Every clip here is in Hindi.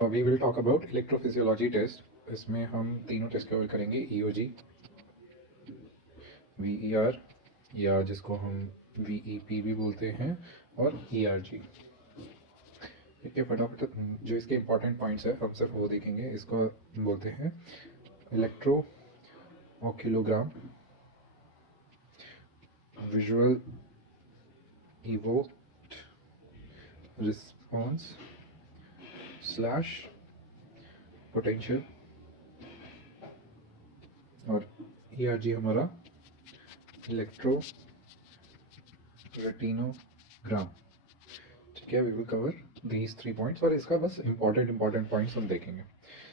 We will talk about electrophysiology test. इसमें हम तीनों टेस्ट कवर करेंगे, ईओजी, वीईआर या जिसको हम वीईपी भी बोलते हैं, और ईआरजी। ठीक है, फटाफट जो इसके इंपॉर्टेंट पॉइंट्स है हम सिर्फ वो देखेंगे। इसको बोलते हैं electro oculogram, visual evoked response slash potential, और ईआरजी हमारा इलेक्ट्रो रेटिनोग्राम। ठीक है, we will cover these 3 points और इसका बस इंपॉर्टेंट पॉइंट्स हम देखेंगे।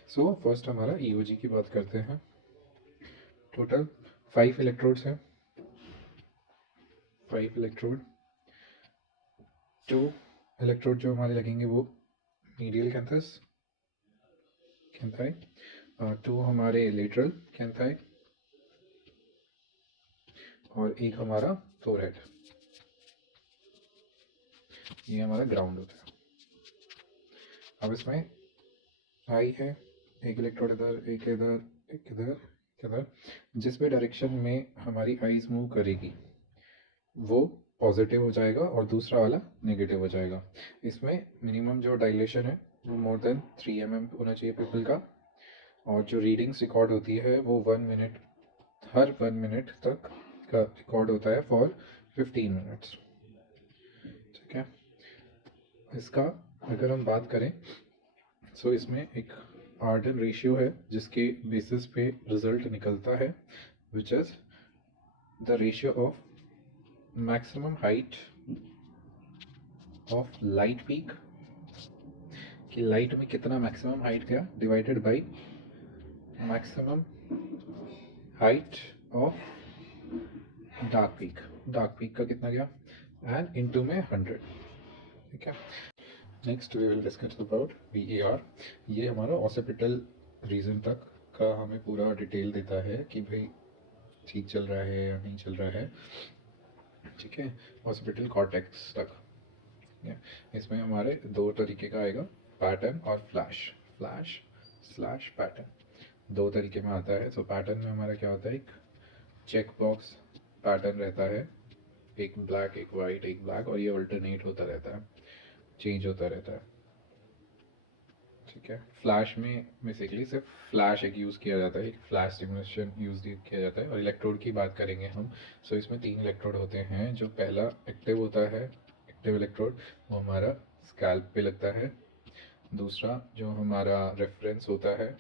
सो फर्स्ट हमारा ईओजी की बात करते हैं। टोटल 5 इलेक्ट्रोड्स हैं, 5 इलेक्ट्रोड। 2 इलेक्ट्रोड जो हमारे लगेंगे वो मीडियल कैंथस कैंथाई, 2 हमारे लेटरल कैंथाई, और एक हमारा फोरहेड। ये हमारा ग्राउंड होता है। अब इसमें आई है, एक इलेक्ट्रोड इधर, एक इधर, एक इधर, इधर। जिस भी डायरेक्शन में हमारी आईज मूव करेगी वो पॉजिटिव हो जाएगा और दूसरा वाला नेगेटिव हो जाएगा। इसमें मिनिमम जो डायलेशन है वो मोर देन 3 mm होना चाहिए पीपल का, और जो रीडिंग्स रिकॉर्ड होती है वो 1 मिनट, हर 1 मिनट तक का रिकॉर्ड होता है फॉर 15 मिनट्स। ठीक है, इसका अगर हम बात करें सो इसमें एक आर्डन रेशियो है जिसके बेसिस पे रिजल्ट निकलता है, which is the ratio of maximum height of light peak, कि लाइट में कितना मैक्सिमम हाइट गया, divided by maximum height of dark peak. Dark peak का कितना गया, एंड इनटू में 100। ठीक है, next we will discuss about VAR. ये हमारा ऑसिपिटल रीजन तक का हमें पूरा डिटेल देता है कि भाई ठीक चल रहा है या नहीं चल रहा है। ठीक है, हॉस्पिटल कॉर्टेक्स तक। इसमें हमारे 2 तरीके का आएगा, पैटर्न और फ्लैश। फ्लैश स्लैश पैटर्न 2 तरीके में आता है। तो पैटर्न में हमारा क्या होता है, एक चेक बॉक्स पैटर्न रहता है, एक ब्लैक, एक वाइट, एक ब्लैक, और ये अल्टरनेट होता रहता है, चेंज होता रहता है। ठीक है, फ्लैश में बेसिकली सिर्फ फ्लैश एक यूज़ किया जाता है, एक फ्लैश स्टिमुलेशन यूज़ किया जाता है। और इलेक्ट्रोड की बात करेंगे हम, सो इसमें 3 इलेक्ट्रोड होते हैं। जो पहला एक्टिव होता है, एक्टिव इलेक्ट्रोड, वो हमारा स्कैल्प पे लगता है। दूसरा जो हमारा रेफरेंस होता है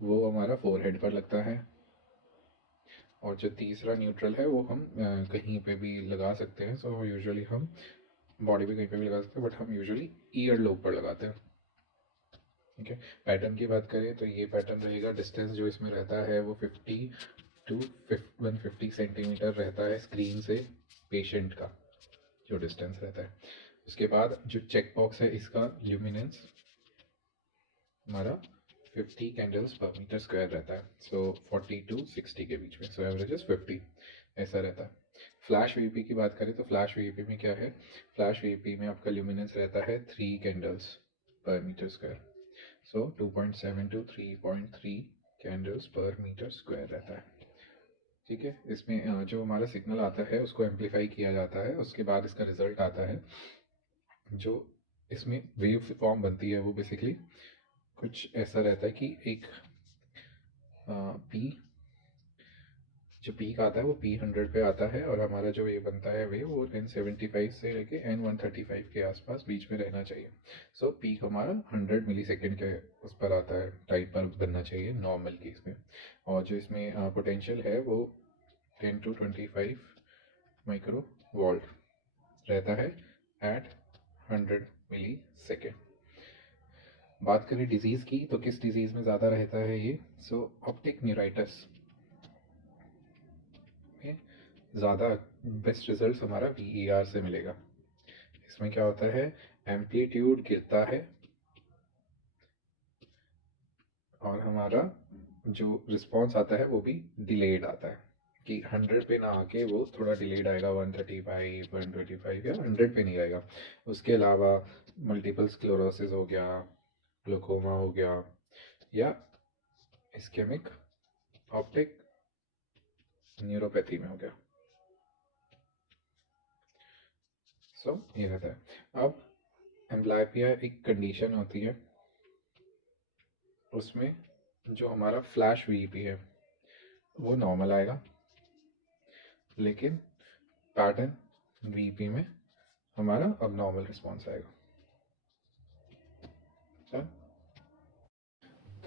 वो हमारा फोरहेड पर लगता है। और जो तीसरा न्यूट्रल है वो हम कहीं पे भी लगा सकते हैं। सो यूजुअली हम बॉडी पे कहीं पे भी लगा सकते हैं, बट हम यूजुअली ईयर लोब पर लगाते हैं। ठीक है, पैटर्न की बात करें तो ये पैटर्न रहेगा। डिस्टेंस जो इसमें रहता है वो 50 टू 150 सेंटीमीटर रहता है स्क्रीन से पेशेंट का जो डिस्टेंस रहता है। उसके बाद जो चेक बॉक्स है इसका ल्यूमिनेंस हमारा 50 कैंडल्स पर मीटर स्क्वायर रहता है। सो 40 टू 60 के बीच में, सो एवरेज इज 50 ऐसा रहता है। फ्लैश वीपी की बात करें तो फ्लैश वीपी में क्या है, फ्लैश वीपी में आपका ल्यूमिनेंस रहता है 3 candles per metre square. So 2.7 to 3.3 candles per metre square रहता है। ठीक है, इसमें जो हमारा सिग्नल आता है उसको एम्पलीफाई किया जाता है, उसके बाद इसका रिजल्ट आता है। जो इसमें वेव फॉर्म बनती है वो बेसिकली कुछ ऐसा रहता है कि एक पी, जो पीक आता है वो P100 पे आता है, और हमारा जो ये बनता है वेव वो N75 से लेके N135 के आसपास बीच में रहना चाहिए। सो पीक हमारा 100 मिली सेकेंड के उस पर आता है, टाइम पर बनना चाहिए नॉर्मल केस में। और जो इसमें पोटेंशियल है वो 10 टू 25 माइक्रो वोल्ट रहता है एट 100 मिली सेकेंड। बात करें डिजीज़ की तो किस डिजीज़ में ज़्यादा रहता है ये, सो ऑप्टिक न्यूराइटिस में ज़्यादा बेस्ट रिजल्ट हमारा वीईआर से मिलेगा। इसमें क्या होता है, एम्पलीट्यूड गिरता है और हमारा जो रिस्पॉन्स आता है वो भी डिलेड आता है, कि 100 पे ना आके वो थोड़ा डिलेड आएगा, 135 125 या 100 पे नहीं आएगा। उसके अलावा मल्टीपल स्क्लेरोसिस हो गया, ग्लूकोमा हो गया, या इस्केमिक ऑप्टिक न्यूरोपैथी में हो गया। ये रहता है। अब एम्ब्लायपिया एक कंडीशन होती है, उसमें जो हमारा फ्लैश वीपी है वो नॉर्मल आएगा, लेकिन पैटर्न वीपी में हमारा अब नॉर्मल रिस्पॉन्स आएगा।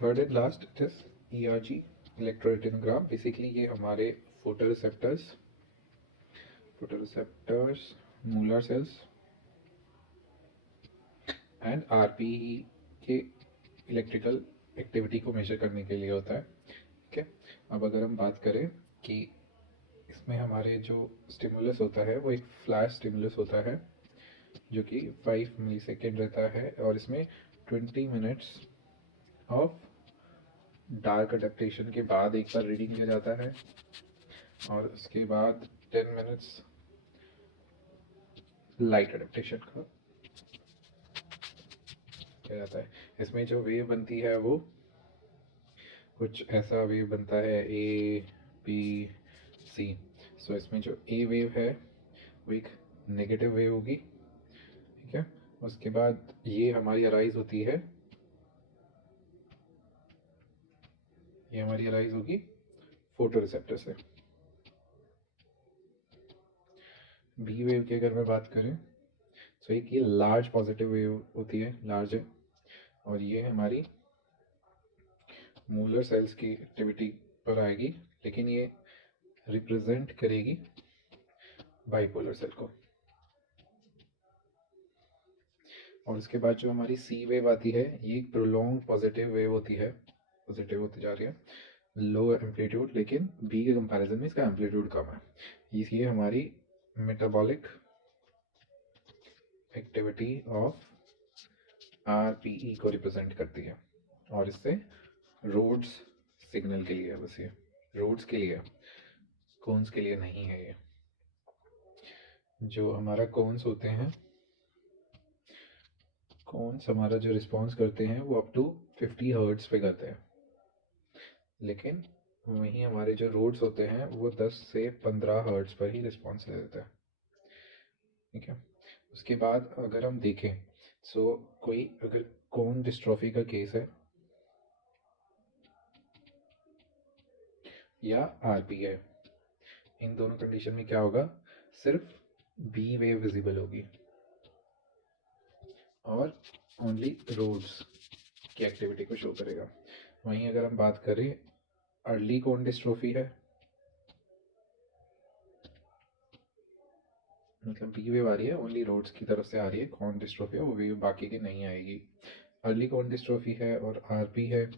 Third and last it is ERG, electroretinogram. Basically ये हमारे photoreceptors Muller cells and RPE के इलेक्ट्रिकल एक्टिविटी को मेजर करने के लिए होता है। ठीक है, अब अगर हम बात करें कि इसमें हमारे जो स्टिमुलस होता है वो एक फ्लैश स्टिमुलस होता है जो कि 5 मिलीसेकेंड रहता है, और इसमें 20 मिनट्स ऑफ डार्क अडेप्टेशन के बाद एक बार रीडिंग लिया जाता है, और उसके बाद 10 मिनट्स लाइट अडेप्टेशन का किया जाता है। इसमें जो वेव बनती है वो कुछ ऐसा वेव बनता है ABC। इसमें जो ए वेव है वो एक नेगेटिव वेव होगी। ठीक है, उसके बाद ये हमारी अराइज होती है, ये हमारी अराइज होगी फोटो रिसेप्टर से। बी वेव की अगर मैं बात करें तो एक ये लार्ज पॉजिटिव वेव होती है, लार्ज है, और ये हमारी मूलर सेल्स की एक्टिविटी पर आएगी, लेकिन ये रिप्रेजेंट करेगी बाइपोलर सेल को। और उसके बाद जो हमारी सी वेव आती है ये एक प्रोलॉन्ग पॉजिटिव वेव होती है, पॉजिटिव होती जा रही है, लो एम्पलीट्यूड, लेकिन बी के कंपैरिजन में इसका एम्पलीट्यूड कम है। ये हमारी मेटाबॉलिक एक्टिविटी ऑफ RPE को रिप्रेजेंट करती है, और इससे रोड्स सिग्नल के लिए है, बस ये रोड्स के लिए, कोन्स के लिए नहीं है। ये जो हमारा कोन्स होते हैं, कोन्स हमारा जो रिस्पॉन्स करते हैं वो अप टू 50 हर्ट्ज पे करते हैं, लेकिन वहीं हमारे जो रोड्स होते हैं वो 10 से 15 हर्ट्ज पर ही रिस्पॉन्स दे देते हैं। ठीक है, उसके बाद अगर हम देखें कोई अगर कोन डिस्ट्रॉफी का केस है या RP है, इन दोनों कंडीशन में क्या होगा, सिर्फ बी वेव विजिबल होगी और ओनली रोड्स की एक्टिविटी को शो करेगा। वहीं अगर हम बात करें अर्ली कोन डिस्ट्रोफी है, मतलब बी वेव आ रही है, ओनली रोड्स की तरफ से आ रही है, कॉन डिस्ट्रोफी है वो वेव बाकी की नहीं आएगी। अर्ली कॉन डिस्ट्रोफी है और RP है,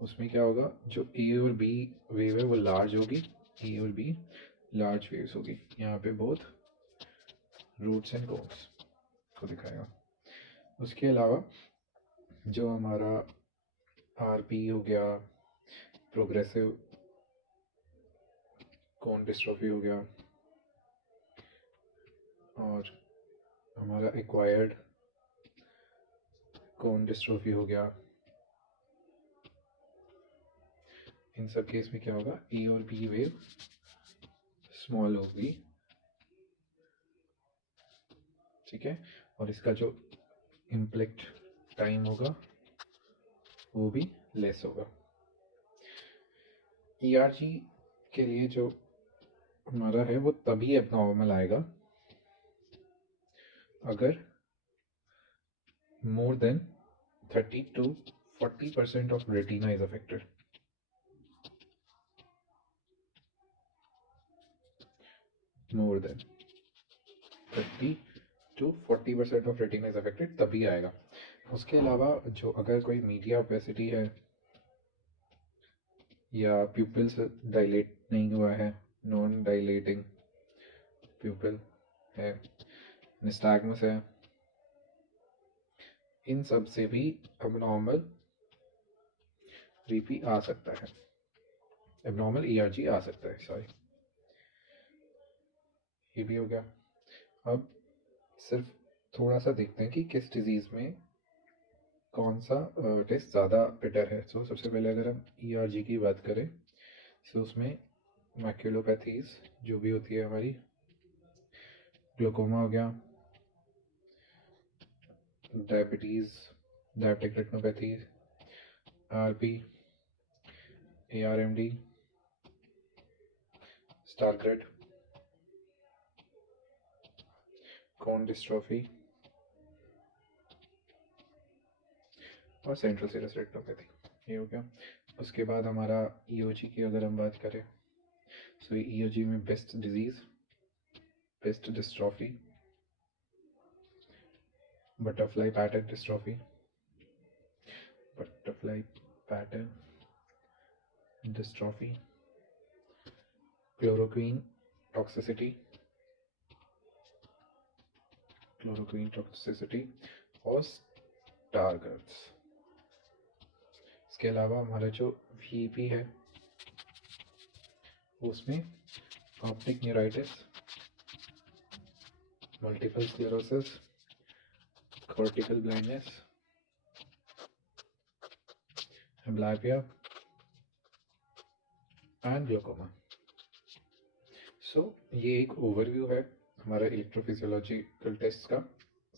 उसमें क्या होगा, जो ए और बी वेव है वो लार्ज होगी, ए और बी लार्ज वेव्स होगी, यहाँ पे बोथ रूट्स एंड कोन्स को दिखाएगा। उसके अलावा जो हमारा RP हो गया, प्रोग्रेसिव कोन डिस्ट्रोफी हो गया, और हमारा एक्वायर्ड कोन डिस्ट्रोफी हो गया, इन सब केस में क्या होगा, ए और बी वेव स्मॉल होगी। ठीक है, और इसका जो इम्प्लेक्ट टाइम होगा वो भी लेस होगा। ERG के लिए जो हमारा है वो तभी एबनॉर्मल आएगा अगर more than 30 to 40% of retina is affected. More than 30 to 40% of retina is affected तभी आएगा। उसके अलावा जो अगर कोई मीडिया ओपेसिटी है या प्यूपिल्स डायलेट नहीं हुआ है, नॉन डायलेटिंग प्यूपिल है, निस्टैग्मस है, इन सब से भी एबनॉर्मल VP आ सकता है, एबनॉर्मल ERG आ सकता है, सॉरी, ये भी हो गया। अब सिर्फ थोड़ा सा देखते हैं कि किस डिजीज़ में कौन सा टेस्ट ज़्यादा बेटर है। सो सबसे पहले अगर हम ERG की बात करें, सो उसमें मैक्यूलोपैथीज जो भी होती है हमारी, ग्लूकोमा हो गया, diabetes, diabetic retinopathy, RP, ARMD, स्टारग्रेड, कोन डिस्ट्रॉफी और सेंट्रल सीरस रेटिनोपैथी, ये हो गया। उसके बाद हमारा EOG की अगर हम बात करें, सो EOG में Best disease, Best dystrophy, butterfly pattern dystrophy, butterfly pattern dystrophy, chloroquine toxicity, chloroquine toxicity और स्टारगर्ड्स। इसके अलावा हमारा जो VEP है उसमें optic neuritis, multiple sclerosis, cortical blindness, amblyopia and glaucoma. So ये एक ओवरव्यू है हमारा इलेक्ट्रोफिजियोलॉजिकल टेस्ट का।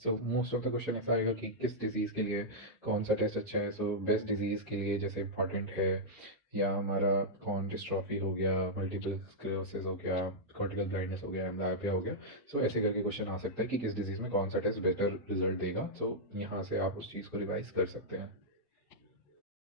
So most of the question ऐसा आएगा कि किस डिजीज़ के लिए कौन सा टेस्ट अच्छा है। सो बेस्ट डिजीज़ के लिए जैसे इंपॉर्टेंट है, या हमारा कॉन डिस्ट्रॉफी हो गया, मल्टीपल स्क्लेरोसिस हो गया, कॉर्टिकल ब्लाइंडनेस हो गया, एम्ब्लायपिया हो गया। सो ऐसे करके क्वेश्चन आ सकता है कि किस डिजीज़ में कौन सा टेस्ट बेटर रिजल्ट देगा। सो यहाँ से आप उस चीज़ को रिवाइज कर सकते हैं।